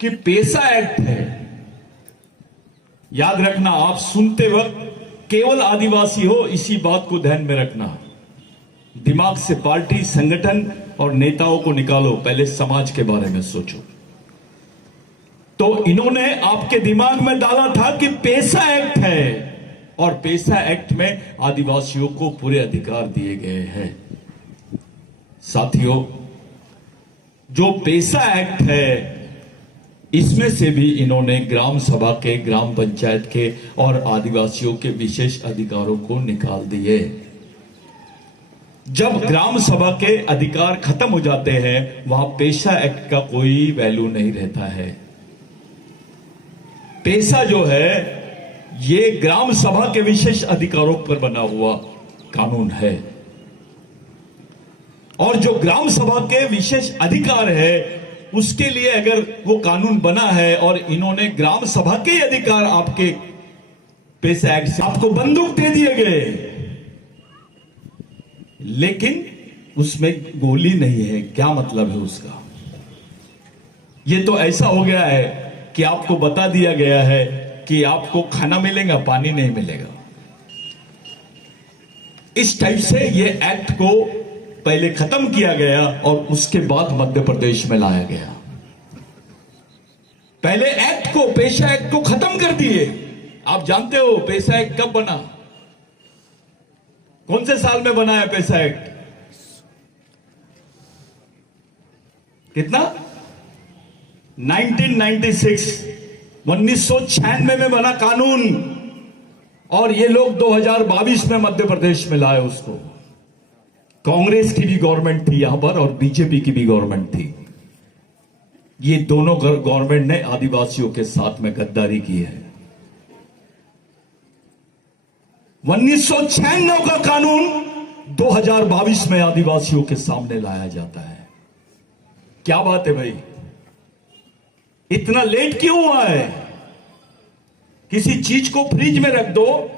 कि पेसा एक्ट है। याद रखना, आप सुनते वक्त केवल आदिवासी हो इसी बात को ध्यान में रखना। दिमाग से पार्टी, संगठन और नेताओं को निकालो, पहले समाज के बारे में सोचो। तो इन्होंने आपके दिमाग में डाला था कि पेसा एक्ट है, और पेसा एक्ट में आदिवासियों को पूरे अधिकार दिए गए हैं। साथियों, जो पेसा एक्ट है इसमें से भी इन्होंने ग्राम सभा के, ग्राम पंचायत के और आदिवासियों के विशेष अधिकारों को निकाल दिए। जब ग्राम सभा के अधिकार खत्म हो जाते हैं, वहां पेसा एक्ट का कोई वैल्यू नहीं रहता है। पेसा जो है ये ग्राम सभा के विशेष अधिकारों पर बना हुआ कानून है, और जो ग्राम सभा के विशेष अधिकार है उसके लिए अगर वो कानून बना है और इन्होंने ग्राम सभा के अधिकार आपके पेसा एक्ट से आपको बंदूक दे दिए गए, लेकिन उसमें गोली नहीं है, क्या मतलब है उसका? ये तो ऐसा हो गया है कि आपको बता दिया गया है कि आपको खाना मिलेगा, पानी नहीं मिलेगा। इस टाइप से ये एक्ट को पहले खत्म किया गया और उसके बाद मध्य प्रदेश में लाया गया। पहले एक्ट को, पेसा एक्ट को खत्म कर दिए। आप जानते हो पेसा एक्ट कब बना? कौन से साल में बना है पेसा एक्ट? कितना? 1996 में बना कानून, और ये लोग 2022 में मध्य प्रदेश में लाए उसको। कांग्रेस की भी गवर्नमेंट थी यहां पर और बीजेपी की भी गवर्नमेंट थी। ये दोनों गवर्नमेंट ने आदिवासियों के साथ में गद्दारी की है। 1996 का कानून 2022 में आदिवासियों के सामने लाया जाता है। क्या बात है भाई, इतना लेट क्यों हुआ है? किसी चीज को फ्रिज में रख दो,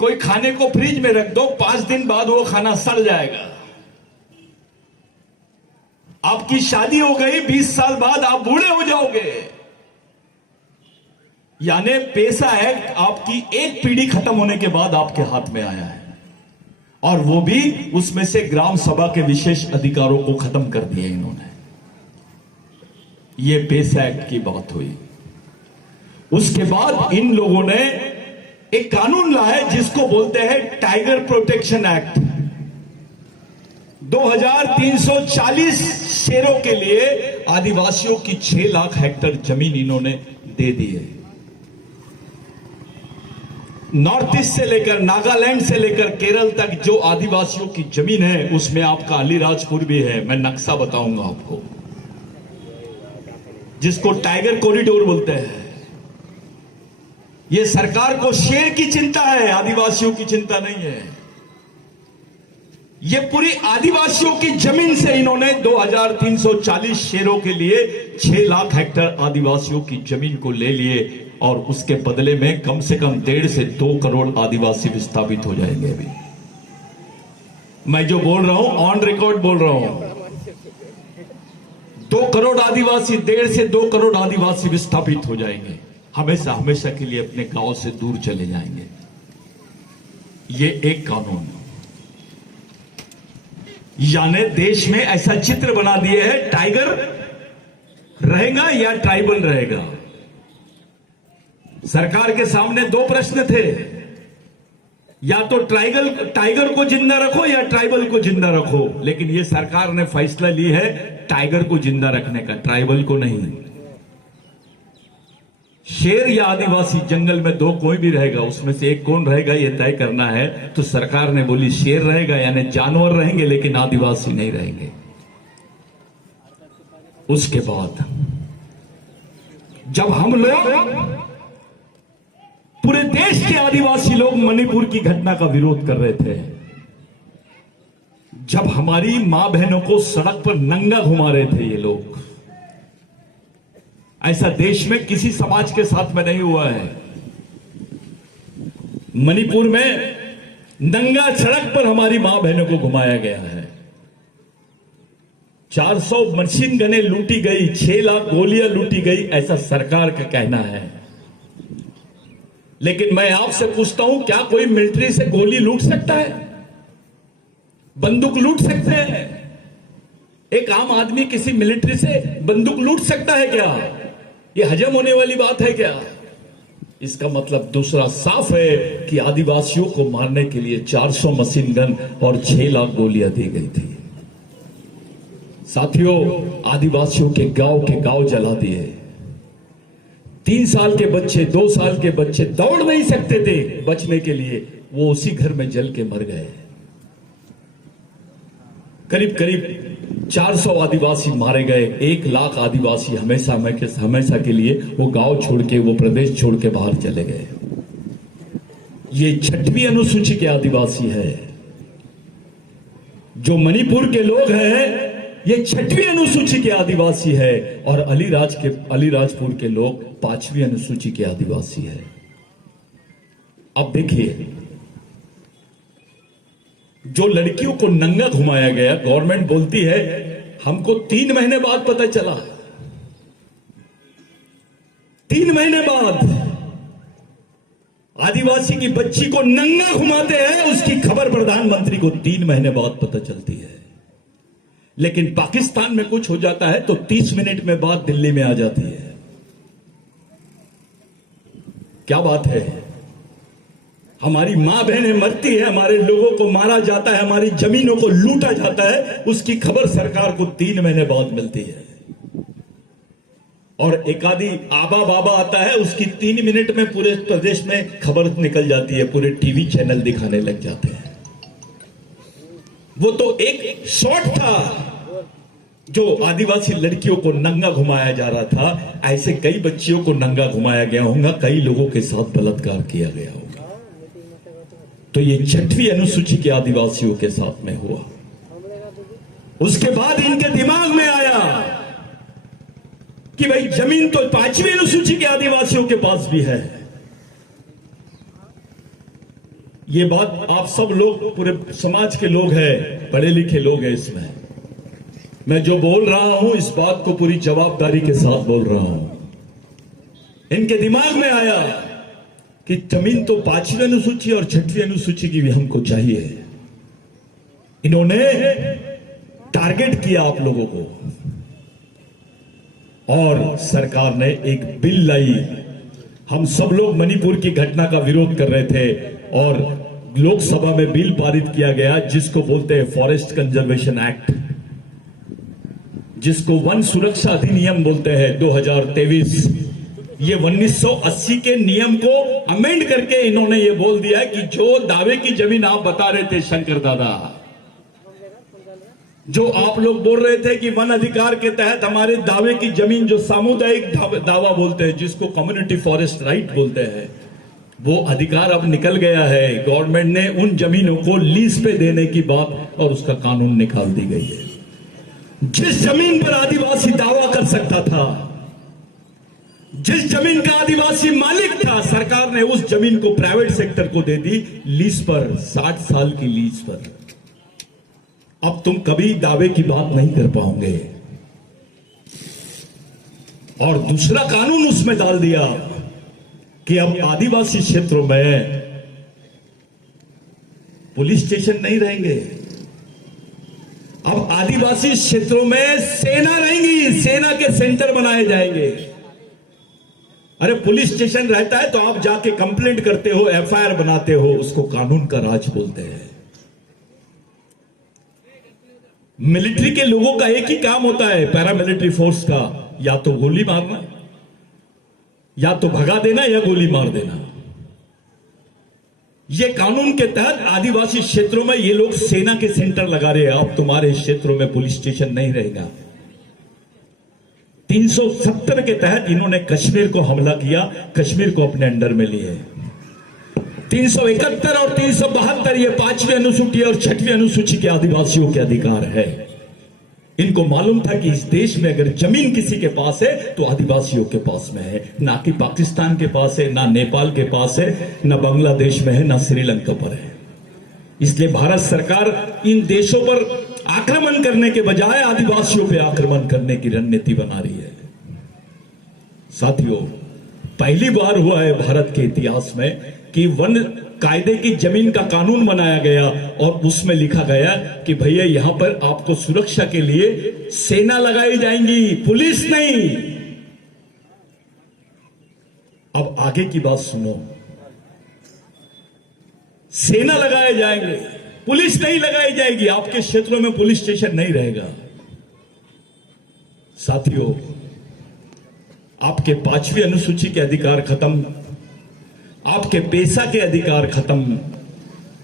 कोई खाने को फ्रिज में रख दो, 5 दिन बाद वो खाना सड़ जाएगा। आपकी शादी हो गई, 20 साल बाद आप बूढ़े हो जाओगे। यानी पेसा एक्ट आपकी एक पीढ़ी खत्म होने के बाद आपके हाथ में आया है, और वो भी उसमें से ग्राम सभा के विशेष अधिकारों को खत्म कर दिए इन्होंने। ये पेसा एक्ट की बात हुई। उसके बाद इन लोगों ने एक कानून लाया जिसको बोलते हैं टाइगर प्रोटेक्शन एक्ट। 2340 शेरों के लिए आदिवासियों की 6 लाख हेक्टेयर जमीन इन्होंने दे दी है। नॉर्थ ईस्ट से लेकर, नागालैंड से लेकर केरल तक जो आदिवासियों की जमीन है उसमें आपका अलीराजपुर भी है। मैं नक्शा बताऊंगा आपको, जिसको टाइगर कॉरिडोर बोलते हैं। ये सरकार को शेर की चिंता है, आदिवासियों की चिंता नहीं है। ये पूरी आदिवासियों की जमीन से इन्होंने 2340 शेरों के लिए 6 लाख हेक्टेयर आदिवासियों की जमीन को ले लिए, और उसके बदले में कम से कम 1.5 से 2 करोड़ आदिवासी विस्थापित हो जाएंगे। अभी मैं जो बोल रहा हूं ऑन रिकॉर्ड बोल रहा हूं। 2 करोड़ आदिवासी, 1.5 से 2 करोड़ आदिवासी विस्थापित हो जाएंगे, हमेशा हमेशा के लिए अपने गांव से दूर चले जाएंगे। ये एक कानून, यानी देश में ऐसा चित्र बना दिए है, टाइगर रहेगा या ट्राइबल रहेगा। सरकार के सामने 2 प्रश्न थे, या तो टाइगर को जिंदा रखो या ट्राइबल को जिंदा रखो। लेकिन ये सरकार ने फैसला ली है टाइगर को जिंदा रखने का, ट्राइबल को नहीं। शेर या आदिवासी, जंगल में 2 कोई भी रहेगा, उसमें से एक कौन रहेगा ये तय करना है। तो सरकार ने बोली शेर रहेगा, यानी जानवर रहेंगे, लेकिन आदिवासी नहीं रहेंगे। उसके बाद जब हम लोग, पूरे देश के आदिवासी लोग मणिपुर की घटना का विरोध कर रहे थे, जब हमारी मां बहनों को सड़क पर नंगा घुमा रहे थे ये लोग, ऐसा देश में किसी समाज के साथ में नहीं हुआ है। मणिपुर में नंगा सड़क पर हमारी मां बहनों को घुमाया गया है। 400 मशीन गनें लूटी गई, 6 लाख गोलियां लूटी गई, ऐसा सरकार का कहना है। लेकिन मैं आपसे पूछता हूं, क्या कोई मिलिट्री से गोली लूट सकता है? बंदूक लूट सकते हैं? एक आम आदमी किसी मिलिट्री से बंदूक लूट सकता है क्या? ये हजम होने वाली बात है क्या? इसका मतलब दूसरा साफ है कि आदिवासियों को मारने के लिए 400 मशीन गन और 6 लाख गोलियां दी गई थी। साथियों, आदिवासियों के गांव जला दिए। 3 साल के बच्चे, 2 साल के बच्चे दौड़ नहीं सकते थे बचने के लिए, वो उसी घर में जल के मर गए। करीब करीब 400 आदिवासी मारे गए। 1 लाख आदिवासी हमेशा के लिए वो गांव छोड़ के, वो प्रदेश छोड़ के बाहर चले गए। ये 6वीं अनुसूची के आदिवासी है। जो मणिपुर के लोग हैं, ये 6वीं अनुसूची के आदिवासी है, और अलीराजपुर के लोग 5वीं अनुसूची के आदिवासी है। अब देखिए, जो लड़कियों को नंगा घुमाया गया, गवर्नमेंट बोलती है हमको 3 महीने बाद पता चला। 3 महीने बाद आदिवासी की बच्ची को नंगा घुमाते हैं, उसकी खबर प्रधानमंत्री को 3 महीने बाद पता चलती है। लेकिन पाकिस्तान में कुछ हो जाता है तो 30 मिनट में बात दिल्ली में आ जाती है। क्या बात है? हमारी मां बहनें मरती है, हमारे लोगों को मारा जाता है, हमारी जमीनों को लूटा जाता है, उसकी खबर सरकार को 3 महीने बाद मिलती है। और एक आदि आबा बाबा आता है, उसकी 3 मिनट में पूरे प्रदेश में खबर निकल जाती है, पूरे टीवी चैनल दिखाने लग जाते हैं। वो तो एक शॉट था जो आदिवासी लड़कियों को नंगा घुमाया जा रहा था। ऐसे कई बच्चियों को नंगा घुमाया गया होगा, कई लोगों के साथ बलात्कार किया गया होगा। तो ये 6वीं अनुसूची के आदिवासियों के साथ में हुआ। उसके बाद इनके दिमाग में आया कि भाई जमीन तो 5वीं अनुसूची के आदिवासियों के पास भी है। ये बात आप सब लोग, पूरे समाज के लोग हैं, पढ़े लिखे लोग हैं, इसमें मैं जो बोल रहा हूं इस बात को पूरी जवाबदारी के साथ बोल रहा हूं। इनके दिमाग में आया कि जमीन तो 5वीं अनुसूची और 6वीं अनुसूची की भी हमको चाहिए। इन्होंने टारगेट किया आप लोगों को, और सरकार ने एक बिल लाई। हम सब लोग मणिपुर की घटना का विरोध कर रहे थे, और लोकसभा में बिल पारित किया गया जिसको बोलते हैं फॉरेस्ट कंजर्वेशन एक्ट, जिसको वन सुरक्षा अधिनियम बोलते हैं 2023। ये 1980 के नियम को अमेंड करके इन्होंने ये बोल दिया कि जो दावे की जमीन आप बता रहे थे शंकर दादा, जो आप लोग बोल रहे थे कि वन अधिकार के तहत हमारे दावे की जमीन, जो सामुदायिक दावा बोलते हैं, जिसको कम्युनिटी फॉरेस्ट राइट बोलते हैं, वो अधिकार अब निकल गया है। गवर्नमेंट ने उन जमीनों को लीज पे देने की बात और उसका कानून निकाल दी गई है। जिस जमीन पर आदिवासी दावा कर सकता था, जिस जमीन का आदिवासी मालिक था, सरकार ने उस जमीन को प्राइवेट सेक्टर को दे दी लीज पर, 60 साल की लीज पर। अब तुम कभी दावे की बात नहीं कर पाओगे। और दूसरा कानून उसमें डाल दिया कि अब आदिवासी क्षेत्रों में पुलिस स्टेशन नहीं रहेंगे। अब आदिवासी क्षेत्रों में सेना रहेंगी, सेना के सेंटर बनाए जाएंगे। अरे पुलिस स्टेशन रहता है तो आप जाके कंप्लेंट करते हो, एफआईआर बनाते हो, उसको कानून का राज बोलते हैं। मिलिट्री के लोगों का एक ही काम होता है, पैरामिलिट्री फोर्स का, या तो गोली मारना, या तो भगा देना, या गोली मार देना। ये कानून के तहत आदिवासी क्षेत्रों में ये लोग सेना के सेंटर लगा रहे हैं। अब तुम्हारे क्षेत्रों में पुलिस स्टेशन नहीं रहेगा। 370 के तहत इन्होंने कश्मीर को हमला किया, कश्मीर को अपने अंडर में लिए। 371 और 372 ये 5वीं अनुसूची और 6वीं अनुसूची के आदिवासियों के अधिकार है। इनको मालूम था कि इस देश में अगर जमीन किसी के पास है तो आदिवासियों के पास में है, ना कि पाकिस्तान के पास है, ना नेपाल के पास है, ना बांग्लादेश में है, ना श्रीलंका पर है। इसलिए भारत सरकार इन देशों पर आक्रमण करने के बजाय आदिवासियों पे आक्रमण करने की रणनीति बना रही है। साथियों, पहली बार हुआ है भारत के इतिहास में कि वन कायदे की जमीन का कानून बनाया गया और उसमें लिखा गया कि भैया यहां पर आपको सुरक्षा के लिए सेना लगाई जाएंगी, पुलिस नहीं। अब आगे की बात सुनो, सेना लगाए जाएंगे, पुलिस नहीं लगाई जाएगी, आपके क्षेत्रों में पुलिस स्टेशन नहीं रहेगा। साथियों, आपके 5वीं अनुसूची के अधिकार खत्म, आपके पेशा के अधिकार खत्म,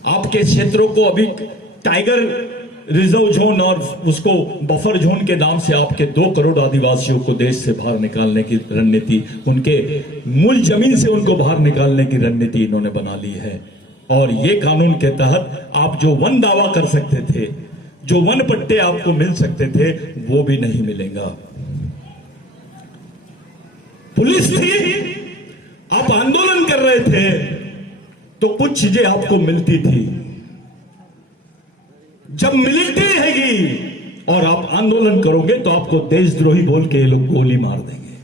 आपके क्षेत्रों को अभी टाइगर रिजर्व जोन और उसको बफर जोन के नाम से आपके 2 करोड़ आदिवासियों को देश से बाहर निकालने की रणनीति, उनके मूल जमीन से उनको बाहर निकालने की रणनीति इन्होंने बना ली है। और ये कानून के तहत आप जो वन दावा कर सकते थे, जो वन पट्टे आपको मिल सकते थे, वो भी नहीं मिलेगा। पुलिस थी, आप आंदोलन कर रहे थे तो कुछ चीजें आपको मिलती थी। जब मिलिट्री रहेगी और आप आंदोलन करोगे तो आपको देशद्रोही बोल के ये लोग गोली मार देंगे।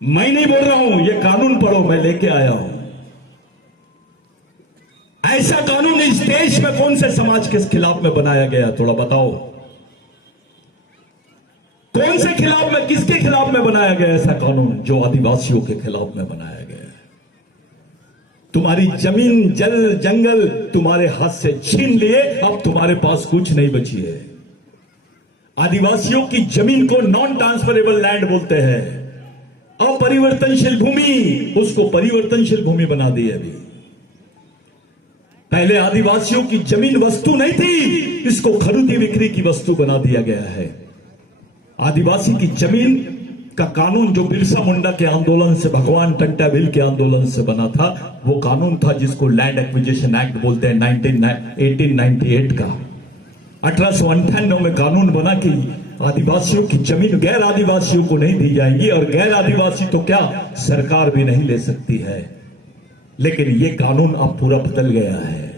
मैं नहीं बोल रहा हूं, ये कानून पढ़ो, मैं लेके आया हूं। ऐसा कानून इस देश में कौन से समाज के खिलाफ में बनाया गया, थोड़ा बताओ। कौन से खिलाफ में, किसके खिलाफ में बनाया गया ऐसा कानून जो आदिवासियों के खिलाफ में बनाया गया है? तुम्हारी जमीन, जल, जंगल तुम्हारे हाथ से छीन लिए, अब तुम्हारे पास कुछ नहीं बची है। आदिवासियों की जमीन को नॉन ट्रांसफरेबल लैंड बोलते हैं, अपरिवर्तनशील भूमि, उसको परिवर्तनशील भूमि बना दी है। अभी पहले आदिवासियों की जमीन वस्तु नहीं थी, इसको खरीदी बिक्री की वस्तु बना दिया गया है। आदिवासी की जमीन का कानून जो बिरसा मुंडा के आंदोलन से, भगवान टंटा भील के आंदोलन से बना था, वो कानून था जिसको लैंड एक्विजिशन एक्ट बोलते हैं, 1898 का। 1898 में कानून बना कि आदिवासियों की जमीन गैर आदिवासियों को नहीं दी जाएगी, और गैर आदिवासी तो क्या, सरकार भी नहीं ले सकती है। लेकिन ये कानून अब पूरा बदल गया है।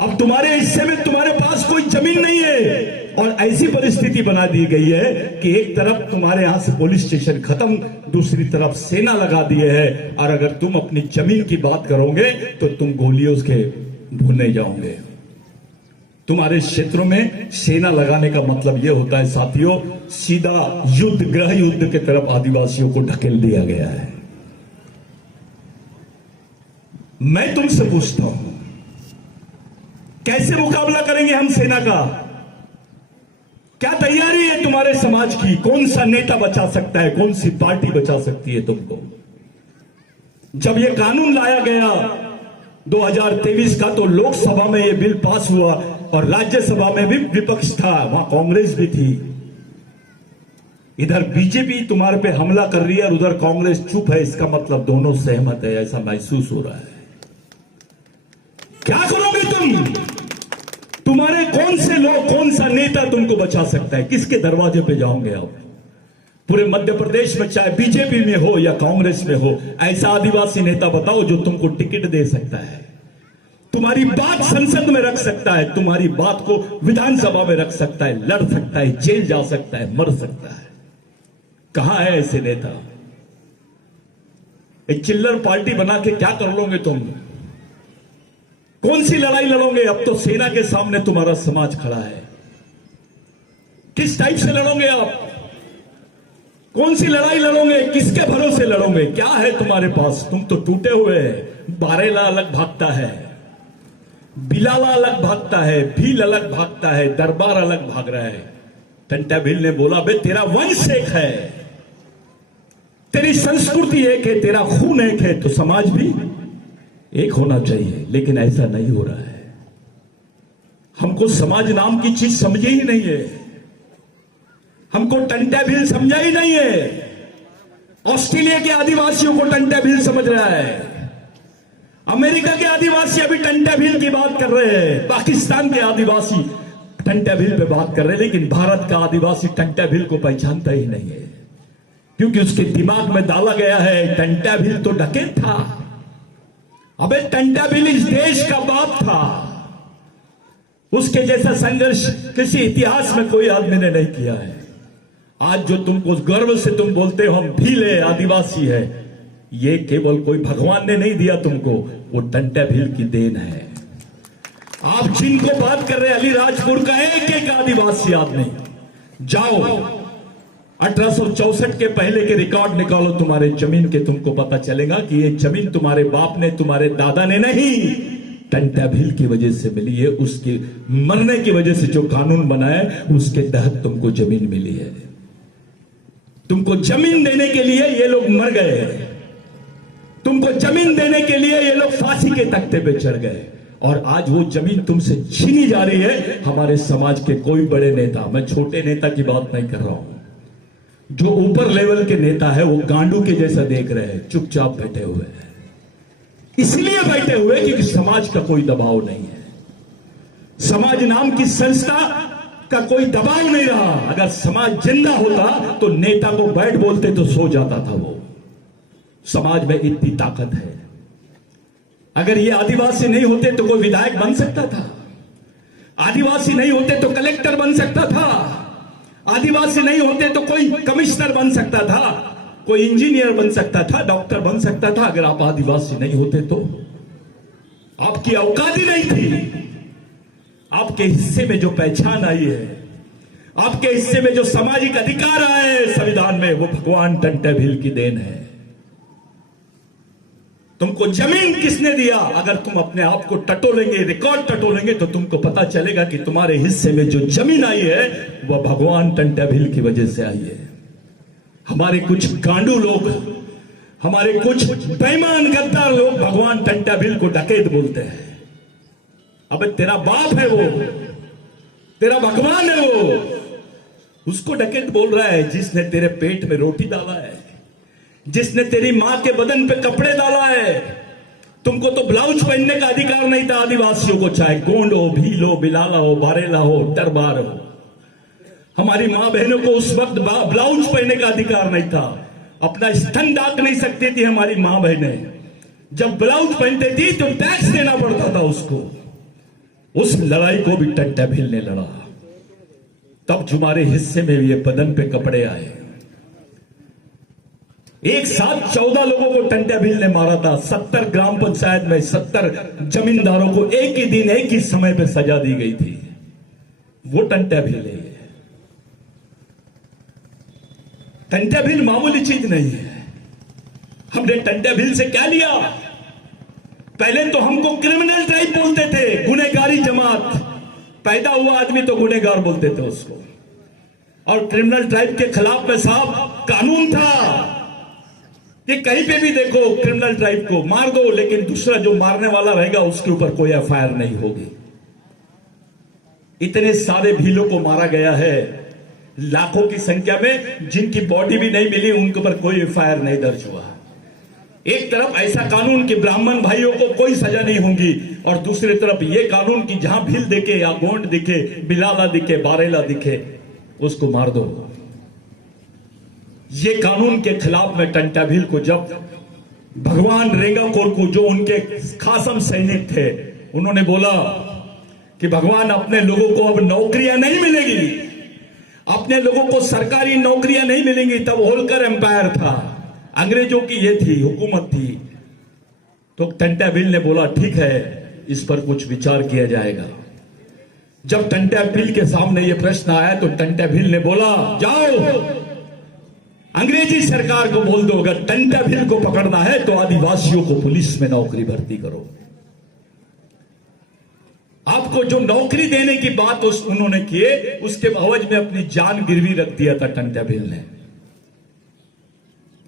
अब तुम्हारे हिस्से में तुम्हारे पास कोई जमीन नहीं है, और ऐसी परिस्थिति बना दी गई है कि एक तरफ तुम्हारे यहां से पुलिस स्टेशन खत्म, दूसरी तरफ सेना लगा दिए है, और अगर तुम अपनी जमीन की बात करोगे तो तुम गोलियों के भूने जाओगे। तुम्हारे क्षेत्रों में सेना लगाने का मतलब यह होता है साथियों, सीधा युद्ध, गृह युद्ध की तरफ आदिवासियों को ढकेल दिया गया है। मैं तुमसे पूछता हूं, कैसे मुकाबला करेंगे हम सेना का? क्या तैयारी है तुम्हारे समाज की? कौन सा नेता बचा सकता है, कौन सी पार्टी बचा सकती है तुमको? जब यह कानून लाया गया 2023 का, तो लोकसभा में यह बिल पास हुआ और राज्यसभा में भी विपक्ष था, वहां कांग्रेस भी थी। इधर बीजेपी तुम्हारे पे हमला कर रही है और उधर कांग्रेस चुप है, इसका मतलब दोनों सहमत है, ऐसा महसूस हो रहा है। क्या करोगे तुम? तुम्हारे कौन से लोग, कौन सा नेता तुमको बचा सकता है? किसके दरवाजे पे जाओगे आप? पूरे मध्य प्रदेश में चाहे बीजेपी में हो या कांग्रेस में हो, ऐसा आदिवासी नेता बताओ जो तुमको टिकट दे सकता है, तुम्हारी बात संसद में रख सकता है, तुम्हारी बात को विधानसभा में रख सकता है, लड़ सकता है, जेल जा सकता है, मर सकता है। कहां है ऐसे नेता? एक चिल्लर पार्टी बना के क्या कर लोगे तुम? कौन सी लड़ाई लड़ोगे? अब तो सेना के सामने तुम्हारा समाज खड़ा है। किस टाइप से लड़ोगे आप? कौन सी लड़ाई लड़ोगे? किसके भरोसे लड़ोगे? क्या है तुम्हारे पास? तुम तो टूटे हुए हैं। बारेला अलग भागता है, बिलाला अलग भागता है, भील अलग भागता है, दरबार अलग भाग रहा है। टंटा भील ने बोला, बे तेरा वंश एक है, तेरी संस्कृति एक है, तेरा खून एक है, तो समाज भी एक होना चाहिए। लेकिन ऐसा नहीं हो रहा है। हमको समाज नाम की चीज समझी ही नहीं है, हमको टंटा भील समझा ही नहीं है। ऑस्ट्रेलिया के आदिवासियों को टंटा भील समझ रहा है, अमेरिका के आदिवासी अभी टंटा भील की बात कर रहे हैं, पाकिस्तान के आदिवासी टंटा भील पे बात कर रहे हैं, लेकिन भारत का आदिवासी टंटा भील को पहचानता ही नहीं है, क्योंकि उसके दिमाग में डाला गया है टंटा भील तो डकैत था। अबे टंटा भील इस देश का बाप था, उसके जैसा संघर्ष किसी इतिहास में कोई आदमी ने नहीं किया है। आज जो तुमको गर्व से तुम बोलते हो हम भील है, आदिवासी है, ये केवल कोई भगवान ने नहीं दिया तुमको, वो टंट्या भील की देन है। आप जिनको बात कर रहे हैं अलीराजपुर का एक एक आदिवासी आदमी, जाओ 1864 के पहले के रिकॉर्ड निकालो तुम्हारे जमीन के, तुमको पता चलेगा कि ये जमीन तुम्हारे बाप ने, तुम्हारे दादा ने नहीं, टंट्या भील की वजह से मिली है। उसके मरने की वजह से जो कानून बनाया उसके तहत तुमको जमीन मिली है। तुमको जमीन देने के लिए ये लोग मर गए, तुमको जमीन देने के लिए ये लोग फांसी के तख्ते पे चढ़ गए, और आज वो जमीन तुमसे छीनी जा रही है। हमारे समाज के कोई बड़े नेता, मैं छोटे नेता की बात नहीं कर रहा हूं, जो ऊपर लेवल के नेता है वो गांडू के जैसा देख रहे हैं, चुपचाप बैठे हुए हैं। इसलिए बैठे हुए क्योंकि समाज का कोई दबाव नहीं है, समाज नाम की संस्था का कोई दबाव नहीं रहा। अगर समाज जिंदा होता तो नेता को बैठ बोलते तो सो जाता था वो। समाज में इतनी ताकत है। अगर ये आदिवासी नहीं होते तो कोई विधायक बन सकता था, आदिवासी नहीं होते तो कलेक्टर बन सकता था, आदिवासी नहीं होते तो कोई कमिश्नर बन सकता था, कोई इंजीनियर बन सकता था, डॉक्टर बन सकता था। अगर आप आदिवासी नहीं होते तो आपकी औकात ही नहीं थी। आपके हिस्से में जो पहचान आई है, आपके हिस्से में जो सामाजिक अधिकार आए संविधान में, वो भगवान टंट्या भील की देन है। तुमको जमीन किसने दिया? अगर तुम अपने आप को टटोलेंगे, रिकॉर्ड टटोलेंगे, तो तुमको पता चलेगा कि तुम्हारे हिस्से में जो जमीन आई है वह भगवान टंट्या भील की वजह से आई है। हमारे कुछ गांडू लोग, हमारे कुछ बेईमान गद्दार लोग भगवान टंट्या भील को डकैत बोलते हैं। अबे तेरा बाप है वो, तेरा भगवान है वो, उसको डकैत बोल रहा है जिसने तेरे पेट में रोटी डाला है, जिसने तेरी मां के बदन पे कपड़े डाला है। तुमको तो ब्लाउज पहनने का अधिकार नहीं था आदिवासियों को, चाहे गोंड हो, भील हो, बिलाला हो, बारेला हो, दरबार हो। हमारी मां बहनों को उस वक्त ब्लाउज पहनने का अधिकार नहीं था, अपना स्तन ढाक नहीं सकती थी हमारी मां बहनें। जब ब्लाउज पहनती थी तो टैक्स देना पड़ता था उसको। उस लड़ाई को भी टंट्या भील ने लड़ा, तब तुम्हारे हिस्से में ये बदन पे कपड़े आए। एक साथ 14 लोगों को टंट्या भील ने मारा था। 70 ग्राम पंचायत में 70 जमींदारों को एक ही दिन, एक ही समय पे सजा दी गई थी। वो टंट्या भील है। टंट्या भील मामूली चीज नहीं है। हमने टंट्या भील से क्या लिया? पहले तो हमको क्रिमिनल ट्राइब बोलते थे, गुनहगारी जमात। पैदा हुआ आदमी तो गुनहगार बोलते थे उसको, और क्रिमिनल ट्राइब के खिलाफ में साहब कानून था कि कहीं पे भी देखो क्रिमिनल ट्राइब को मार दो, लेकिन दूसरा जो मारने वाला रहेगा उसके ऊपर कोई एफआईआर नहीं होगी। इतने सारे भीलों को मारा गया है, लाखों की संख्या में, जिनकी बॉडी भी नहीं मिली उनके ऊपर कोई एफआईआर नहीं दर्ज हुआ। एक तरफ ऐसा कानून कि ब्राह्मण भाइयों को कोई सजा नहीं होगी, और दूसरी तरफ यह कानून कि जहां भील दिखे या गोंड दिखे, बिलाला दिखे, बारेला दिखे, उसको मार दो। ये कानून के खिलाफ में टंट्या भील को जब भगवान रेंगा कोरकू, जो उनके खासम सैनिक थे, उन्होंने बोला कि भगवान अपने लोगों को अब नौकरियां नहीं मिलेगी, अपने लोगों को सरकारी नौकरियां नहीं मिलेंगी। तब होलकर एम्पायर था, अंग्रेजों की ये थी, हुकूमत थी। तो टंट्या भील ने बोला ठीक है, इस पर कुछ विचार किया जाएगा। जब टंट्या भील के सामने ये प्रश्न आया तो टंट्या भील ने बोला, जाओ अंग्रेजी सरकार को बोल दो, अगर टंट्या भील को पकड़ना है तो आदिवासियों को पुलिस में नौकरी भर्ती करो। आपको जो नौकरी देने की बात उन्होंने किए, उसके एवज में अपनी जान गिरवी रख दिया था टंट्या भील ने।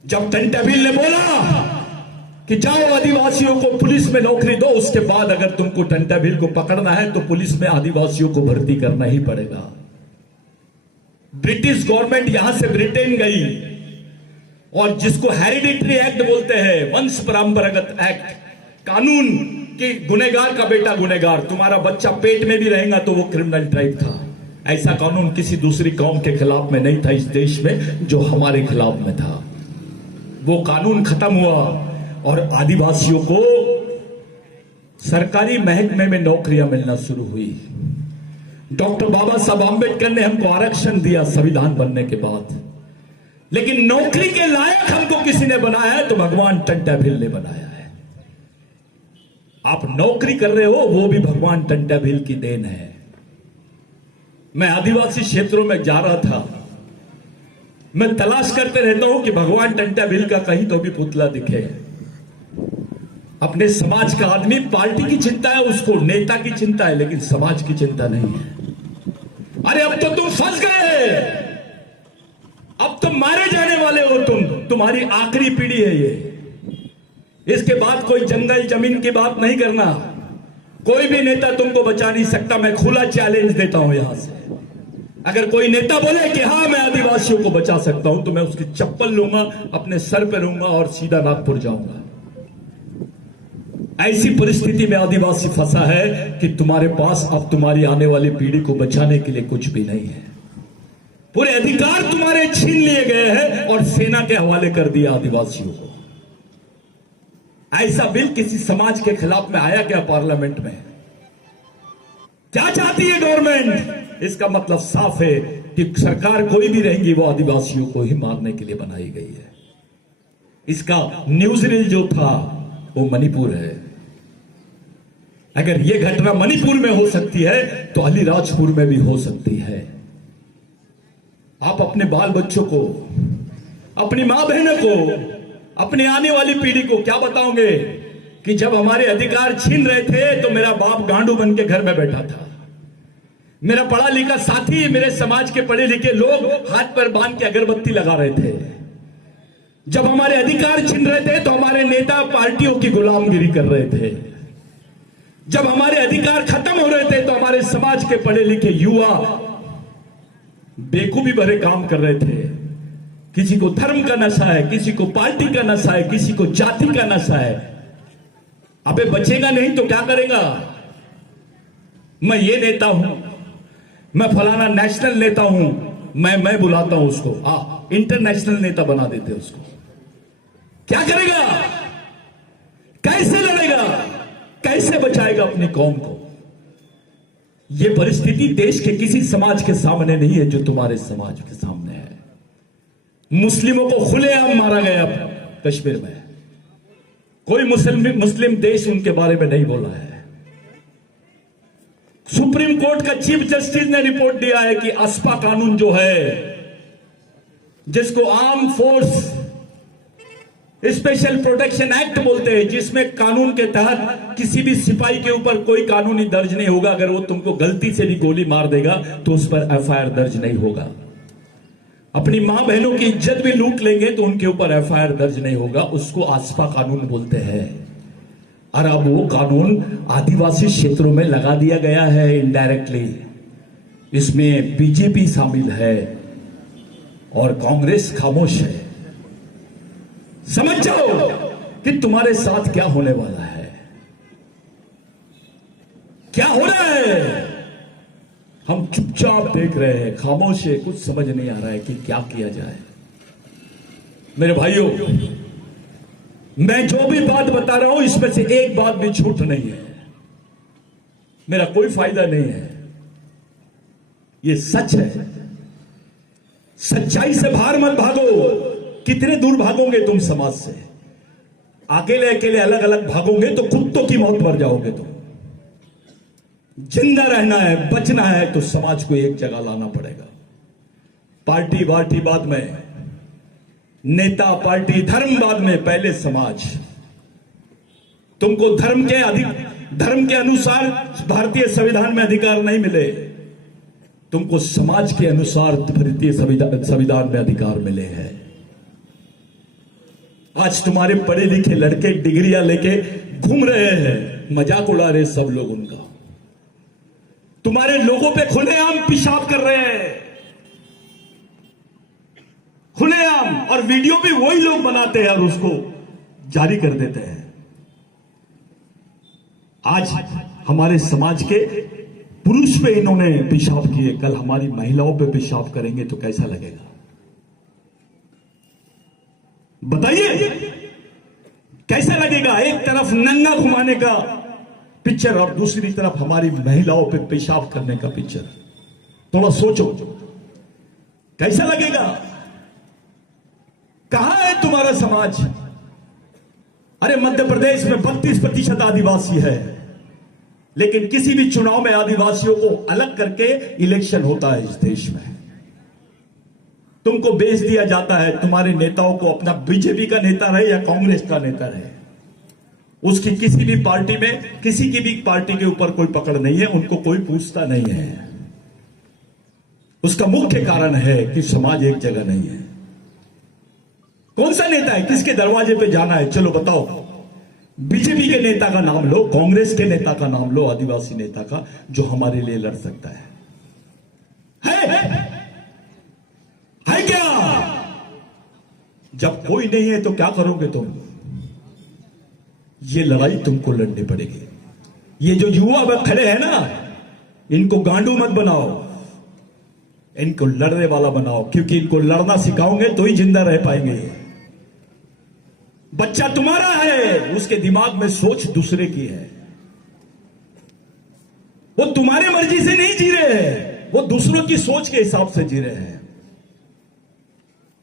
जब टंट्या भील ने बोला कि जाओ आदिवासियों को पुलिस में नौकरी दो, उसके बाद अगर तुमको टंट्या भील को पकड़ना है तो पुलिस में आदिवासियों को भर्ती करना ही पड़ेगा। ब्रिटिश गवर्नमेंट यहां से ब्रिटेन गई, और जिसको हेरिडिटरी एक्ट बोलते हैं, वंश परंपरागत एक्ट, कानून कि गुनहगार का बेटा गुनहगार, तुम्हारा बच्चा पेट में भी रहेगा तो वो क्रिमिनल ट्राइब था। ऐसा कानून किसी दूसरी कौम के खिलाफ में नहीं था इस देश में, जो हमारे खिलाफ में था। वो कानून खत्म हुआ और आदिवासियों को सरकारी महकमे में नौकरियां मिलना शुरू हुई। डॉक्टर बाबा साहब आंबेडकर ने हमको आरक्षण दिया संविधान बनने के बाद, लेकिन नौकरी के लायक हमको किसी ने बनाया है तो भगवान टंटा भिल ने बनाया है। आप नौकरी कर रहे हो वो भी भगवान टंटा भिल की देन है। मैं आदिवासी क्षेत्रों में जा रहा था, मैं तलाश करते रहता हूं कि भगवान टंटा भिल का कहीं तो भी पुतला दिखे। अपने समाज का आदमी, पार्टी की चिंता है उसको, नेता की चिंता है, लेकिन समाज की चिंता नहीं है। अरे अब तो तुम फंस गए, अब तुम मारे जाने वाले हो, तुम्हारी आखिरी पीढ़ी है ये। इसके बाद कोई जंगल जमीन की बात नहीं करना, कोई भी नेता तुमको बचा नहीं सकता। मैं खुला चैलेंज देता हूं यहां से, अगर कोई नेता बोले कि हाँ मैं आदिवासियों को बचा सकता हूं, तो मैं उसकी चप्पल लूंगा, अपने सर पे लूंगा और सीधा नागपुर जाऊंगा। ऐसी परिस्थिति में आदिवासी फंसा है कि तुम्हारे पास अब तुम्हारी आने वाली पीढ़ी को बचाने के लिए कुछ भी नहीं है। पूरे अधिकार तुम्हारे छीन लिए गए हैं और सेना के हवाले कर दिया आदिवासियों को। ऐसा बिल किसी समाज के खिलाफ में आया क्या पार्लियामेंट में? क्या चाहती है गवर्नमेंट? इसका मतलब साफ है कि सरकार कोई भी रहेंगी वो आदिवासियों को ही मारने के लिए बनाई गई है। इसका न्यूज रील जो था वो मणिपुर है। अगर ये घटना मणिपुर में हो सकती है तो अलीराजपुर में भी हो सकती है। आप अपने बाल बच्चों को, अपनी मां बहनों को, अपनी आने वाली पीढ़ी को क्या बताओगे कि जब हमारे अधिकार छीन रहे थे तो मेरा बाप गांडू बन के घर में बैठा था, मेरा पढ़ा लिखा साथी, मेरे समाज के पढ़े लिखे लोग हाथ पर बांध के अगरबत्ती लगा रहे थे। जब हमारे अधिकार छीन रहे थे तो हमारे नेता पार्टियों की गुलामगिरी कर रहे थे। जब हमारे अधिकार खत्म हो रहे थे तो हमारे समाज के पढ़े लिखे युवा बेखूबी भरे काम कर रहे थे। किसी को धर्म का नशा है, किसी को पार्टी का नशा है, किसी को जाति का नशा है। अबे बचेगा नहीं तो क्या करेगा? मैं ये नेता हूं, मैं फलाना नेशनल नेता हूं, मैं बुलाता हूं उसको, इंटरनेशनल नेता बना देते उसको। क्या करेगा? कैसे लड़ेगा? कैसे बचाएगा अपनी कौम को? यह परिस्थिति देश के किसी समाज के सामने नहीं है जो तुम्हारे समाज के सामने है। मुस्लिमों को खुलेआम मारा गया कश्मीर में, कोई मुस्लिम देश उनके बारे में नहीं बोला है। सुप्रीम कोर्ट का चीफ जस्टिस ने रिपोर्ट दिया है कि अस्पा कानून जो है, जिसको arm force special protection act बोलते हैं, जिसमें कानून के तहत किसी भी सिपाही के ऊपर कोई कानूनी दर्ज नहीं होगा। अगर वो तुमको गलती से भी गोली मार देगा तो उस पर एफआईआर दर्ज नहीं होगा। अपनी मां बहनों की इज्जत भी लूट लेंगे तो उनके ऊपर एफआईआर दर्ज नहीं होगा। उसको आस्पा कानून बोलते हैं। और अब वो कानून आदिवासी क्षेत्रों में लगा दिया गया है इनडायरेक्टली। इसमें बीजेपी शामिल है और कांग्रेस खामोश है। समझ जाओ कि तुम्हारे साथ क्या होने वाला है, क्या हो रहा है। हम चुपचाप देख रहे हैं, खामोश है, कुछ समझ नहीं आ रहा है कि क्या किया जाए। मेरे भाइयों, मैं जो भी बात बता रहा हूं इसमें से एक बात भी झूठ नहीं है, मेरा कोई फायदा नहीं है, ये सच है। सच्चाई से बाहर मत भागो। कितने दूर भागोगे तुम समाज से? अकेले अकेले अलग अलग भागोगे तो कुत्तों की मौत मर जाओगे तुम। जिंदा रहना है, बचना है तो समाज को एक जगह लाना पड़ेगा। पार्टी वार्टी बाद में, नेता पार्टी धर्म बाद में, पहले समाज। तुमको धर्म के अनुसार भारतीय संविधान में अधिकार नहीं मिले, तुमको समाज के अनुसार भारतीय संविधान में अधिकार मिले हैं। आज तुम्हारे पढ़े लिखे लड़के डिग्रियां लेके घूम रहे हैं, मजाक उड़ा रहे सब लोग उनका। तुम्हारे लोगों पे खुलेआम पेशाब कर रहे हैं, खुलेआम, और वीडियो भी वही लोग बनाते हैं और उसको जारी कर देते हैं। आज हमारे समाज के पुरुष पे इन्होंने पेशाब किए, कल हमारी महिलाओं पे पेशाब करेंगे तो कैसा लगेगा? बताइए कैसा लगेगा? एक तरफ नंगा घुमाने का पिक्चर और दूसरी तरफ हमारी महिलाओं पे पेशाब करने का पिक्चर। थोड़ा सोचो, कैसा लगेगा? कहां है तुम्हारा समाज? अरे मध्य प्रदेश में 32% आदिवासी है, लेकिन किसी भी चुनाव में आदिवासियों को अलग करके इलेक्शन होता है इस देश में। तुमको बेच दिया जाता है, तुम्हारे नेताओं को, अपना बीजेपी का नेता रहे या कांग्रेस का नेता रहे, उसकी किसी भी पार्टी में, किसी की भी पार्टी के ऊपर कोई पकड़ नहीं है, उनको कोई पूछता नहीं है। उसका मुख्य कारण है कि समाज एक जगह नहीं है। कौन सा नेता है, किसके दरवाजे पे जाना है? चलो बताओ, बीजेपी के नेता का नाम लो, कांग्रेस के नेता का नाम लो, आदिवासी नेता का, जो हमारे लिए लड़ सकता है क्या? जब कोई नहीं है तो क्या करोगे तुम? ये लड़ाई तुमको लड़नी पड़ेगी। ये जो युवा खड़े हैं ना, इनको गांडू मत बनाओ, इनको लड़ने वाला बनाओ, क्योंकि इनको लड़ना सिखाओगे तो ही जिंदा रह पाएंगे। बच्चा तुम्हारा है, उसके दिमाग में सोच दूसरे की है, वो तुम्हारे मर्जी से नहीं जी रहे हैं, वो दूसरों की सोच के हिसाब से जी रहे हैं।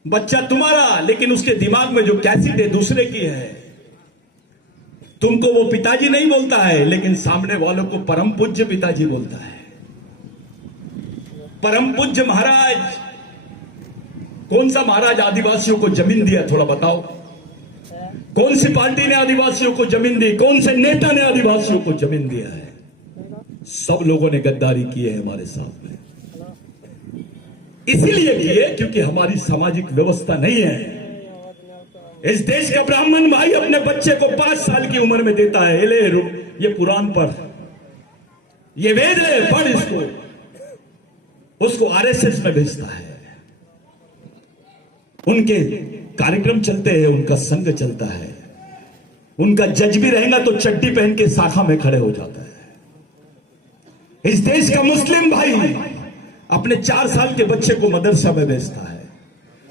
बच्चा तुम्हारा, लेकिन उसके दिमाग में जो कैसेट है दूसरे की है। तुमको वो पिताजी नहीं बोलता है, लेकिन सामने वालों को परम पूज्य पिताजी बोलता है। परम पूज्य महाराज, कौन सा महाराज आदिवासियों को जमीन दिया? थोड़ा बताओ, कौन सी पार्टी ने आदिवासियों को जमीन दी? कौन से नेता ने आदिवासियों को जमीन दिया है? सब लोगों ने गद्दारी की है हमारे साथ में। इसीलिए किए क्योंकि हमारी सामाजिक व्यवस्था नहीं है। इस देश का ब्राह्मण भाई अपने बच्चे को 5 साल की उम्र में देता है, ले ये पुराण पढ़, ये वेद है, पढ़ इसको, उसको आरएसएस में भेजता है। उनके कार्यक्रम चलते हैं, उनका संघ चलता है, उनका जज भी रहेगा तो चड्डी पहन के शाखा में खड़े हो जाता है। इस देश का मुस्लिम भाई अपने 4 साल के बच्चे को मदरसा में भेजता है,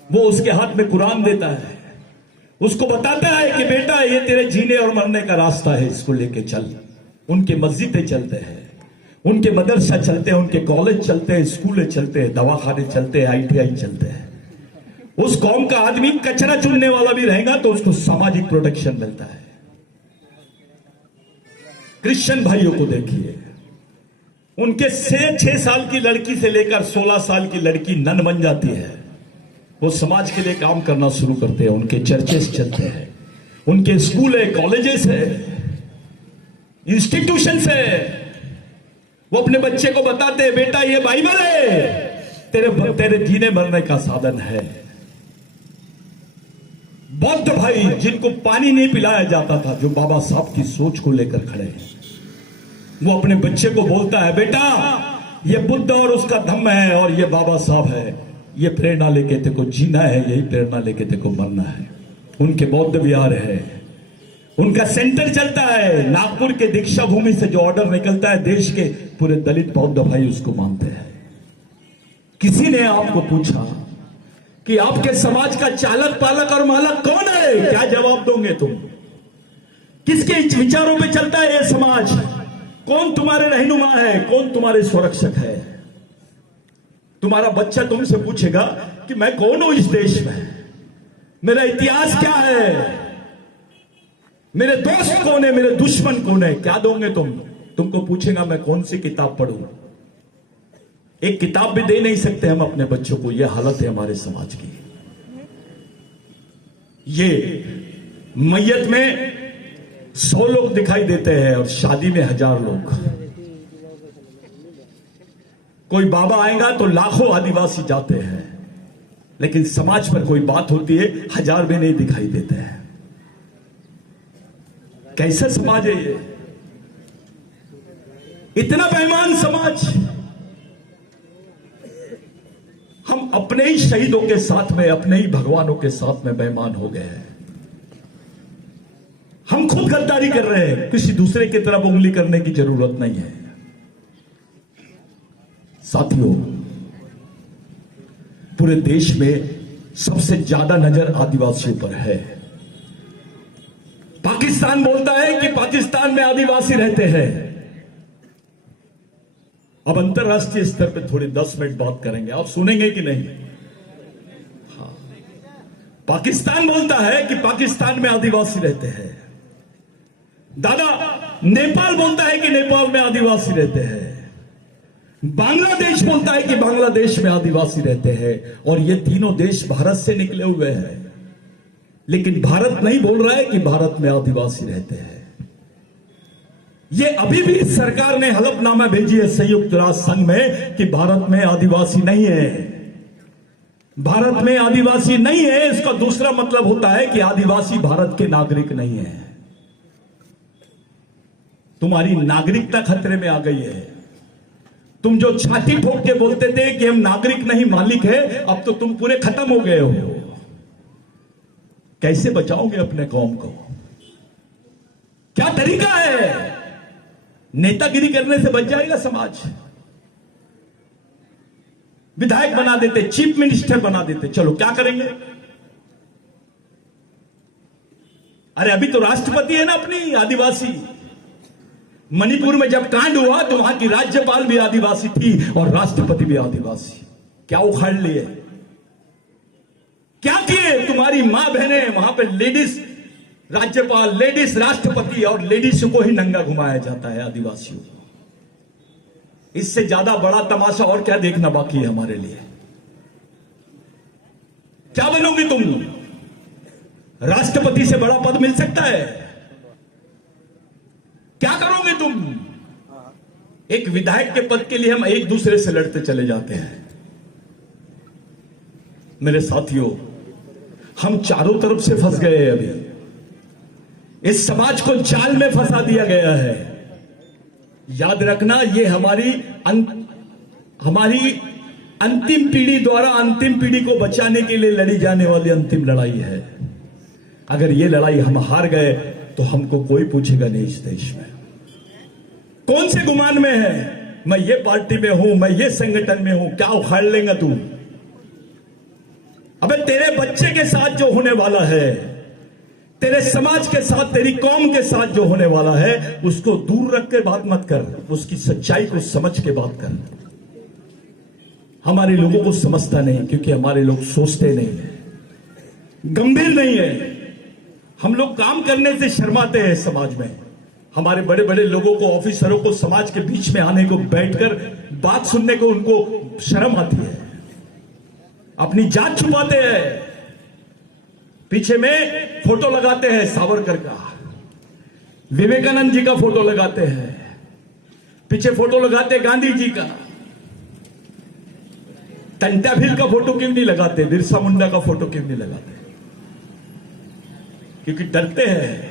वो उसके हाथ में कुरान देता है, उसको बताता है कि बेटा ये तेरे जीने और मरने का रास्ता है, इसको लेके चल। उनके मस्जिदें चलते हैं, उनके मदरसा चलते हैं, उनके कॉलेज चलते हैं, स्कूलें चलते हैं, दवाखाने चलते हैं, आईटीआई चलते हैं। उस कौम का आदमी कचरा चुनने वाला भी रहेगा तो उसको सामाजिक प्रोटेक्शन मिलता है। क्रिश्चियन भाइयों को देखिए, उनके 6 साल की लड़की से लेकर 16 साल की लड़की नन बन जाती है, वो समाज के लिए काम करना शुरू करते हैं। उनके चर्चेस चलते हैं, उनके स्कूल है, कॉलेजेस है, इंस्टीट्यूशंस है। वो अपने बच्चे को बताते हैं, बेटा ये बाइबल है, तेरे जीने मरने का साधन है। बौद्ध भाई जिनको पानी नहीं पिलाया जाता था, जो बाबा साहब की सोच को लेकर खड़े हैं, वो अपने बच्चे को बोलता है, बेटा ये बुद्ध और उसका धम्म है और ये बाबा साहब है, ये प्रेरणा लेके तेरे को जीना है, यही प्रेरणा लेके तेरे को मरना है। उनके बौद्ध विहार है, उनका सेंटर चलता है। नागपुर के दीक्षा भूमि से जो ऑर्डर निकलता है, देश के पूरे दलित बौद्ध भाई उसको मानते हैं। किसी ने आपको पूछा कि आपके समाज का चालक पालक और मालक कौन है, क्या जवाब दोगे तुम? किसके विचारों पे चलता है यह समाज? कौन तुम्हारे रहनुमा है, कौन तुम्हारे संरक्षक है? तुम्हारा बच्चा तुमसे पूछेगा कि मैं कौन हूं इस देश में, मेरा इतिहास क्या है, मेरे दोस्त कौन है, मेरे दुश्मन कौन है? क्या दोगे तुम? तुमको पूछेगा मैं कौन सी किताब पढ़ूं। एक किताब भी दे नहीं सकते हम अपने बच्चों को। यह हालत है हमारे समाज की। ये मैयत में 100 लोग दिखाई देते हैं और शादी में 1000 लोग। कोई बाबा आएगा तो लाखों आदिवासी जाते हैं, लेकिन समाज पर कोई बात होती है 1000 भी नहीं दिखाई देते हैं। कैसा समाज है ये? इतना बेईमान समाज। हम अपने ही शहीदों के साथ में, अपने ही भगवानों के साथ में बेईमान हो गए हैं। हम खुद गद्दारी कर रहे हैं, किसी दूसरे की तरफ उंगली करने की जरूरत नहीं है। साथियों, पूरे देश में सबसे ज्यादा नजर आदिवासियों पर है। पाकिस्तान बोलता है कि पाकिस्तान में आदिवासी रहते हैं, अब अंतरराष्ट्रीय स्तर पे थोड़ी 10 मिनट बात करेंगे, आप सुनेंगे कि नहीं? हाँ, पाकिस्तान बोलता है कि पाकिस्तान में आदिवासी रहते हैं। दादा, नेपाल बोलता है कि नेपाल में आदिवासी रहते हैं। बांग्लादेश बोलता है कि बांग्लादेश में आदिवासी रहते हैं। और ये तीनों देश भारत से निकले हुए हैं, लेकिन भारत नहीं बोल रहा है कि भारत में आदिवासी रहते हैं। ये अभी भी सरकार ने हलफनामा भेजी है संयुक्त राष्ट्र संघ में कि भारत में आदिवासी नहीं है। भारत में आदिवासी नहीं है, इसका दूसरा मतलब होता है कि आदिवासी भारत के नागरिक नहीं है। तुम्हारी नागरिकता खतरे में आ गई है। तुम जो छाती ठोक के बोलते थे कि हम नागरिक नहीं मालिक है, अब तो तुम पूरे खत्म हो गए हो। कैसे बचाओगे अपने कौम को? क्या तरीका है? नेतागिरी करने से बच जाएगा समाज? विधायक बना देते, चीफ मिनिस्टर बना देते, चलो क्या करेंगे? अरे अभी तो राष्ट्रपति है ना अपनी आदिवासी। मणिपुर में जब कांड हुआ तो वहां की राज्यपाल भी आदिवासी थी और राष्ट्रपति भी आदिवासी। क्या उखाड़ लिए? क्या किए? तुम्हारी मां बहने वहां पे लेडीज राज्यपाल, लेडीज राष्ट्रपति, और लेडीज को ही नंगा घुमाया जाता है आदिवासियों को। इससे ज्यादा बड़ा तमाशा और क्या देखना बाकी है हमारे लिए? क्या बनोगे तुम? राष्ट्रपति से बड़ा पद मिल सकता है? क्या करोगे तुम? एक विधायक के पद के लिए हम एक दूसरे से लड़ते चले जाते हैं। मेरे साथियों, हम चारों तरफ से फंस गए हैं। अभी इस समाज को जाल में फंसा दिया गया है। याद रखना, ये हमारी अंतिम पीढ़ी द्वारा अंतिम पीढ़ी को बचाने के लिए लड़ी जाने वाली अंतिम लड़ाई है। अगर ये लड़ाई हम हार गए तो हमको कोई पूछेगा नहीं इस देश में। कौन से गुमान में है? मैं ये पार्टी में हूं, मैं ये संगठन में हूं। क्या उखाड़ लेगा तू? अबे तेरे बच्चे के साथ जो होने वाला है, तेरे समाज के साथ, तेरी कौम के साथ जो होने वाला है, उसको दूर रख के बात मत कर, उसकी सच्चाई को समझ के बात कर। हमारे लोगों को समझता नहीं, क्योंकि हमारे लोग सोचते नहीं है, गंभीर नहीं है। हम लोग काम करने से शर्माते हैं समाज में। हमारे बड़े बड़े लोगों को, ऑफिसरों को समाज के बीच में आने को, बैठकर बात सुनने को उनको शर्म आती है। अपनी जात छुपाते हैं, पीछे में फोटो लगाते हैं सावरकर का, विवेकानंद जी का फोटो लगाते हैं, पीछे फोटो लगाते गांधी जी का। टंटा भील का फोटो क्यों नहीं लगाते? बिरसा मुंडा का फोटो क्यों नहीं लगाते? क्योंकि डरते हैं।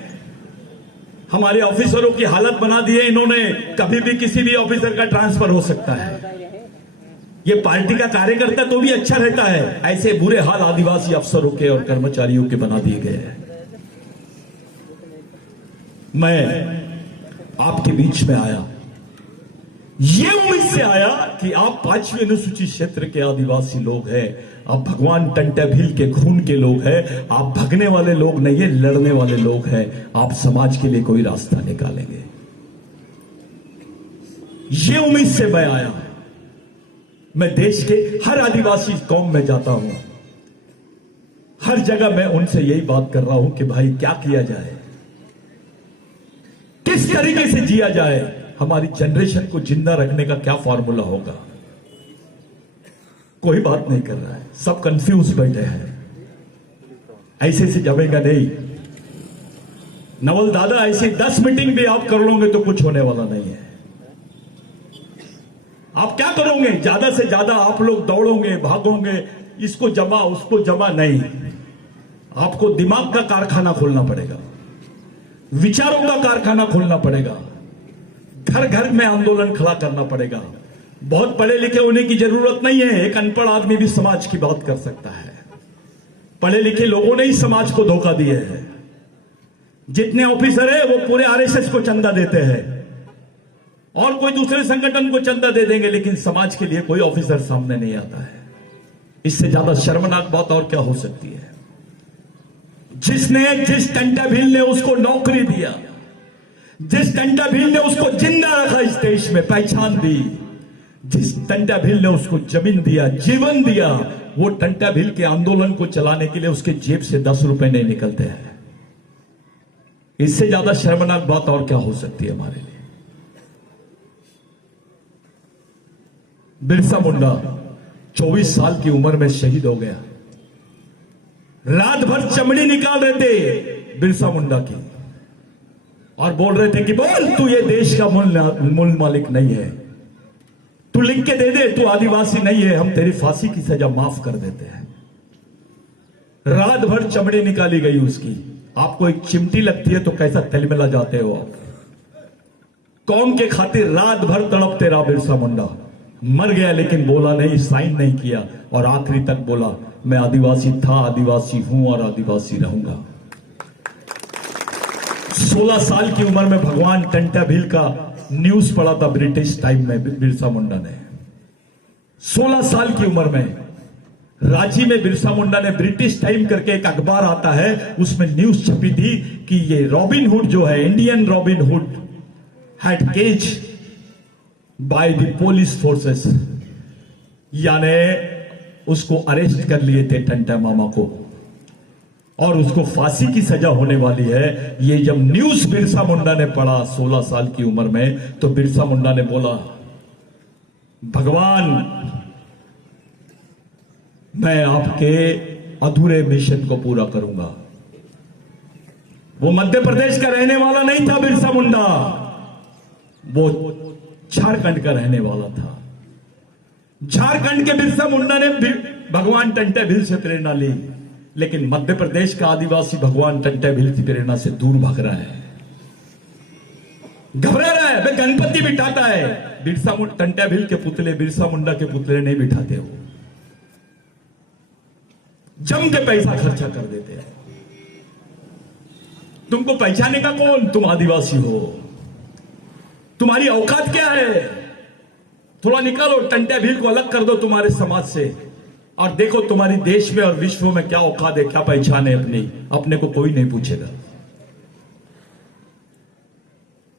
हमारे ऑफिसरों की हालत बना दी है इन्होंने, कभी भी किसी भी ऑफिसर का ट्रांसफर हो सकता है। ये पार्टी का कार्यकर्ता तो भी अच्छा रहता है, ऐसे बुरे हाल आदिवासी अफसरों के और कर्मचारियों के बना दिए गए हैं। मैं आपके बीच में आया, ये उम्मीद से आया कि आप 5वीं अनुसूचित क्षेत्र के आदिवासी लोग हैं, आप भगवान टंटा भील के खून के लोग हैं, आप भगने वाले लोग नहीं है, लड़ने वाले लोग हैं। आप समाज के लिए कोई रास्ता निकालेंगे, ये उम्मीद से मैं आया। मैं देश के हर आदिवासी कौम में जाता हूं, हर जगह मैं उनसे यही बात कर रहा हूं कि भाई क्या किया जाए, किस तरीके से जिया जाए, हमारी जनरेशन को जिंदा रखने का क्या फॉर्मूला होगा। कोई बात नहीं कर रहा है, सब कंफ्यूज बैठे हैं। ऐसे से जमेगा नहीं नवल दादा, ऐसी 10 मीटिंग भी आप कर लोगे तो कुछ होने वाला नहीं है। आप क्या करोगे? ज्यादा से ज्यादा आप लोग दौड़ोगे, भागोगे, इसको जमा उसको जमा, नहीं। आपको दिमाग का कारखाना खोलना पड़ेगा, विचारों का कारखाना खोलना पड़ेगा, घर घर में आंदोलन खड़ा करना पड़ेगा। बहुत पढ़े लिखे होने की जरूरत नहीं है, एक अनपढ़ आदमी भी समाज की बात कर सकता है। पढ़े लिखे लोगों ने ही समाज को धोखा दिया है। जितने ऑफिसर है वो पूरे आरएसएस को चंदा देते हैं और कोई दूसरे संगठन को चंदा दे देंगे, लेकिन समाज के लिए कोई ऑफिसर सामने नहीं आता है। इससे ज्यादा शर्मनाक बात और क्या हो सकती है? जिस टंटा भील ने उसको नौकरी दिया, जिस टंटा भील ने उसको जिंदा रखा, इस देश में पहचान दी, जिस टंटा भील ने उसको जमीन दिया, जीवन दिया, वो टंटा भील के आंदोलन को चलाने के लिए उसके जेब से 10 रुपए नहीं निकलते हैं। इससे ज्यादा शर्मनाक बात और क्या हो सकती है हमारे लिए। बिरसा मुंडा 24 साल की उम्र में शहीद हो गया। रात भर चमड़ी निकाल रहे थे बिरसा मुंडा की और बोल रहे थे कि बोल, तू ये देश का मूल मालिक नहीं है, तू लिख के दे दे, तू आदिवासी नहीं है, हम तेरी फांसी की सजा माफ कर देते हैं। रात भर चमड़ी निकाली गई उसकी। आपको एक चिमटी लगती है तो कैसा तिलमिला जाते हो आप। कौम के खातिर रात भर तड़पते रहा बिरसा मुंडा। मर गया लेकिन बोला नहीं, साइन नहीं किया और आखिरी तक बोला मैं आदिवासी था, आदिवासी हूं और आदिवासी रहूंगा। 16 साल की उम्र में भगवान टंटा भील का न्यूज पढ़ा था ब्रिटिश टाइम में बिरसा मुंडा ने। 16 साल की उम्र में रांची में बिरसा मुंडा ने ब्रिटिश टाइम करके एक अखबार आता है, उसमें न्यूज छपी थी कि ये रॉबिन हुड जो है, Indian Robin Hood had cage by the police forces, यानी उसको अरेस्ट कर लिए थे टंटा मामा को और उसको फांसी की सजा होने वाली है। ये जब न्यूज बिरसा मुंडा ने पढ़ा 16 साल की उम्र में, तो बिरसा मुंडा ने बोला भगवान मैं आपके अधूरे मिशन को पूरा करूंगा। वो मध्य प्रदेश का रहने वाला नहीं था बिरसा मुंडा, वो झारखंड का रहने वाला था। झारखंड के बिरसा मुंडा ने भगवान टंटा भील से प्रेरणा ली, लेकिन मध्य प्रदेश का आदिवासी भगवान टंटा भील की प्रेरणा से दूर भाग रहा है, घबरा रहा है। वे गणपति बिठाता है, बिरसा टंटा भील के पुतले, बिरसा मुंडा के पुतले नहीं बिठाते हो। जम के पैसा खर्चा कर देते हैं। तुमको पहचाने का कौन? तुम आदिवासी हो, तुम्हारी औकात क्या है? थोड़ा निकालो, टंटा भील को अलग कर दो तुम्हारे समाज से और देखो तुम्हारी देश में और विश्व में क्या औकात है, क्या पहचान है अपनी। अपने को कोई नहीं पूछेगा।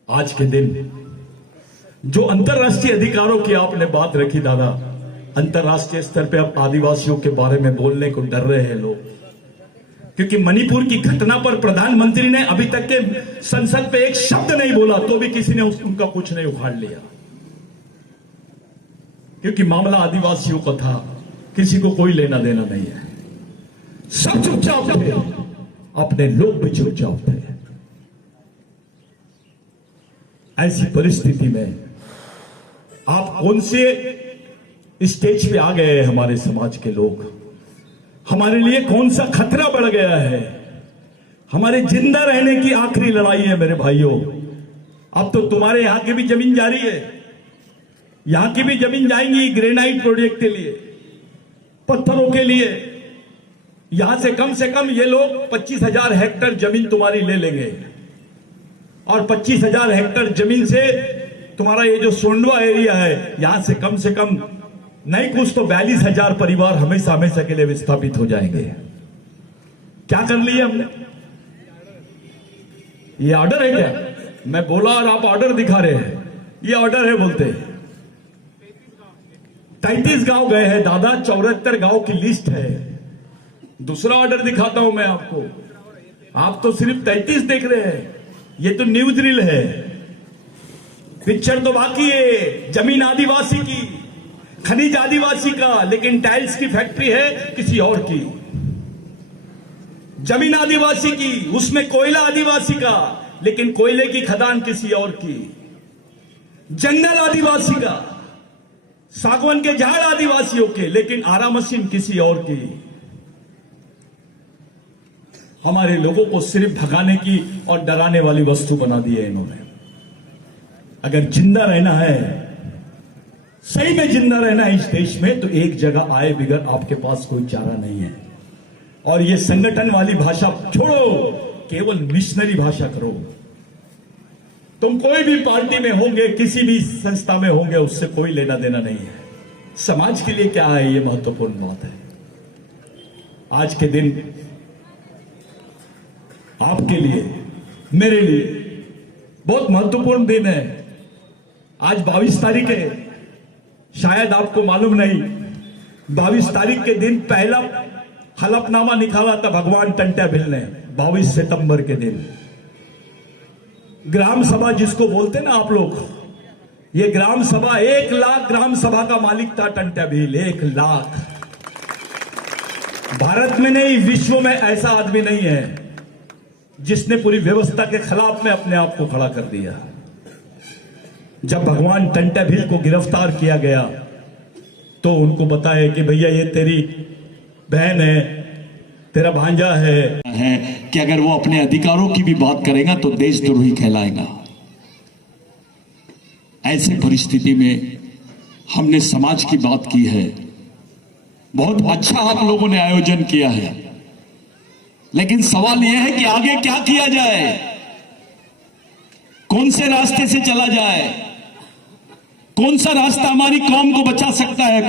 आज के दिन जो अंतरराष्ट्रीय अधिकारों की आपने बात रखी दादा, अंतरराष्ट्रीय स्तर पे अब आदिवासियों के बारे में बोलने को डर रहे हैं लोग, क्योंकि मणिपुर की घटना पर प्रधानमंत्री ने अभी तक के संसद पे एक शब्द नहीं बोला, तो भी किसी ने उनका कुछ नहीं उखाड़ लिया, क्योंकि मामला आदिवासियों का था, किसी को कोई लेना देना नहीं है। सब चुपचाप थे, अपने लोग भी चुपचाप थे। ऐसी परिस्थिति में आप कौन से स्टेज पे आ गए हैं? हमारे समाज के लोग, हमारे लिए कौन सा खतरा बढ़ गया है? हमारे जिंदा रहने की आखिरी लड़ाई है मेरे भाइयों। अब तो तुम्हारे यहां की भी जमीन जारी है, यहां की भी जमीन जाएंगी ग्रेनाइट प्रोजेक्ट के लिए, पत्थरों के लिए। यहां से कम ये लोग 25,000 हेक्टेयर जमीन तुम्हारी ले लेंगे और 25,000 हेक्टेयर जमीन से तुम्हारा ये जो सोंडवा एरिया है, यहां से कम नहीं कुछ तो 42,000 परिवार हमेशा के लिए विस्थापित हो जाएंगे। क्या कर लिया हमने? ये ऑर्डर है क्या? मैं बोला और आप ऑर्डर दिखा रहे हैं। ये ऑर्डर है बोलते। 33 गांव गए हैं दादा, 74 गांव की लिस्ट है। दूसरा ऑर्डर दिखाता हूं मैं आपको। आप तो सिर्फ 33 देख रहे हैं, ये तो न्यूज रील है। पिक्चर तो बाकी है। जमीन आदिवासी की, खनिज आदिवासी का, लेकिन टाइल्स की फैक्ट्री है किसी और की। जमीन आदिवासी की, उसमें कोयला आदिवासी का, लेकिन कोयले की खदान किसी और की। जंगल आदिवासी का, सागवान के झाड़ आदिवासियों के, लेकिन आरा मशीन किसी और की। हमारे लोगों को सिर्फ भगाने की और डराने वाली वस्तु बना दी है इन्होंने। अगर जिंदा रहना है, सही में जिंदा रहना है इस देश में, तो एक जगह आए बिगर आपके पास कोई चारा नहीं है। और ये संगठन वाली भाषा छोड़ो, केवल मिशनरी भाषा करो। तुम कोई भी पार्टी में होंगे, किसी भी संस्था में होंगे, उससे कोई लेना देना नहीं है। समाज के लिए क्या है, ये महत्वपूर्ण बात है। आज के दिन आपके लिए, मेरे लिए बहुत महत्वपूर्ण दिन है। आज 22 तारीख है। शायद आपको मालूम नहीं, 22 तारीख के दिन पहला हलफनामा निकाला था भगवान टंट्या भिल ने, 22 सितंबर के दिन। ग्राम सभा जिसको बोलते ना आप लोग, ये ग्राम सभा 1 लाख ग्राम सभा का मालिक था टंट्या भिल। 1 लाख। भारत में नहीं, विश्व में ऐसा आदमी नहीं है जिसने पूरी व्यवस्था के खिलाफ में अपने आप को खड़ा कर दिया। जब भगवान टंट्या भिल को गिरफ्तार किया गया तो उनको बताया कि भैया ये तेरी बहन है, तेरा भांजा है कि अगर वो अपने अधिकारों की भी बात करेगा तो देशद्रोही कहलाएगा। ऐसी परिस्थिति में हमने समाज की बात की है। बहुत अच्छा आप लोगों ने आयोजन किया है, लेकिन सवाल यह है कि आगे क्या किया जाए, कौन से रास्ते से चला जाए, कौन सा रास्ता हमारी कौम को बचा सकता है।